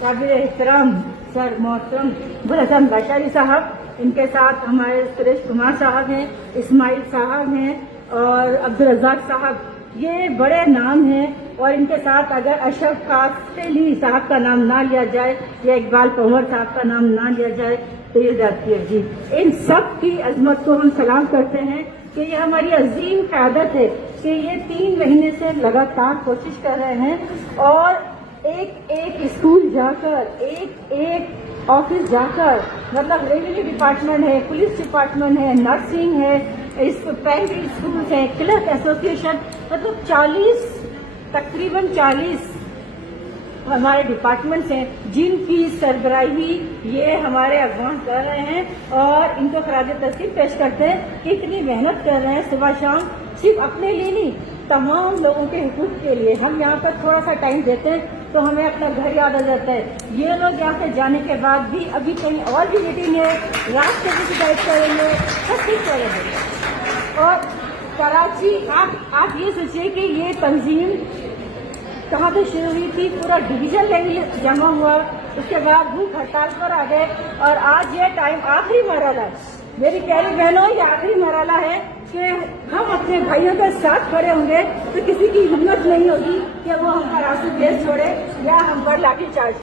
काबिल एहतराम सर मोहतरम गुल हसन बशारी साहब, इनके साथ हमारे सुरेश कुमार साहब हैं, इस्माइल साहब हैं और अब्दुल रज़ाक साहब, ये बड़े नाम हैं। और इनके साथ अगर अशरफ कासली साहब का नाम ना लिया जाए या इकबाल पंवर साहब का नाम ना लिया जाए तो ये जाती है जी। इन सब की अजमत को हम सलाम करते हैं कि ये हमारी अजीम क़यादत है कि ये 3 महीने से लगातार कोशिश कर रहे हैं और एक एक स्कूल जाकर, एक एक ऑफिस जाकर, मतलब रेवेन्यू डिपार्टमेंट है, पुलिस डिपार्टमेंट है, नर्सिंग है, इस प्राइमरी स्कूल है, क्लर्क एसोसिएशन, मतलब तकरीबन 40 हमारे डिपार्टमेंट्स हैं जिनकी सरबराही ये हमारे अगवान कर रहे हैं और इनको खराज तहसीन पेश करते हैं कि इतनी मेहनत कर रहे हैं सुबह शाम, सिर्फ अपने लिए नहीं, तमाम लोगों के हुकूक के लिए। हम यहाँ पर थोड़ा सा टाइम देते हैं तो हमें अपना घर याद आ जाता है। ये लोग यहाँ से जाने के बाद भी अभी कहीं और भी मीटिंग है, रात को भी गाइड करेंगे, सब कुछ करेंगे। और कराची, आप ये सोचिए कि ये तंजीम कहाँ पे शुरू हुई थी, पूरा डिवीजन लेवल जमा हुआ, उसके बाद भूख हड़ताल पर आ गए और आज ये टाइम आखिरी मरहला है। मेरी प्यारी बहनों, ये आखिरी मरहला है कि हम अपने भाइयों के साथ खड़े होंगे तो किसी की हिम्मत नहीं होगी कि वो हम पर आंसू गैस छोड़े या हम पर लाठी चार्ज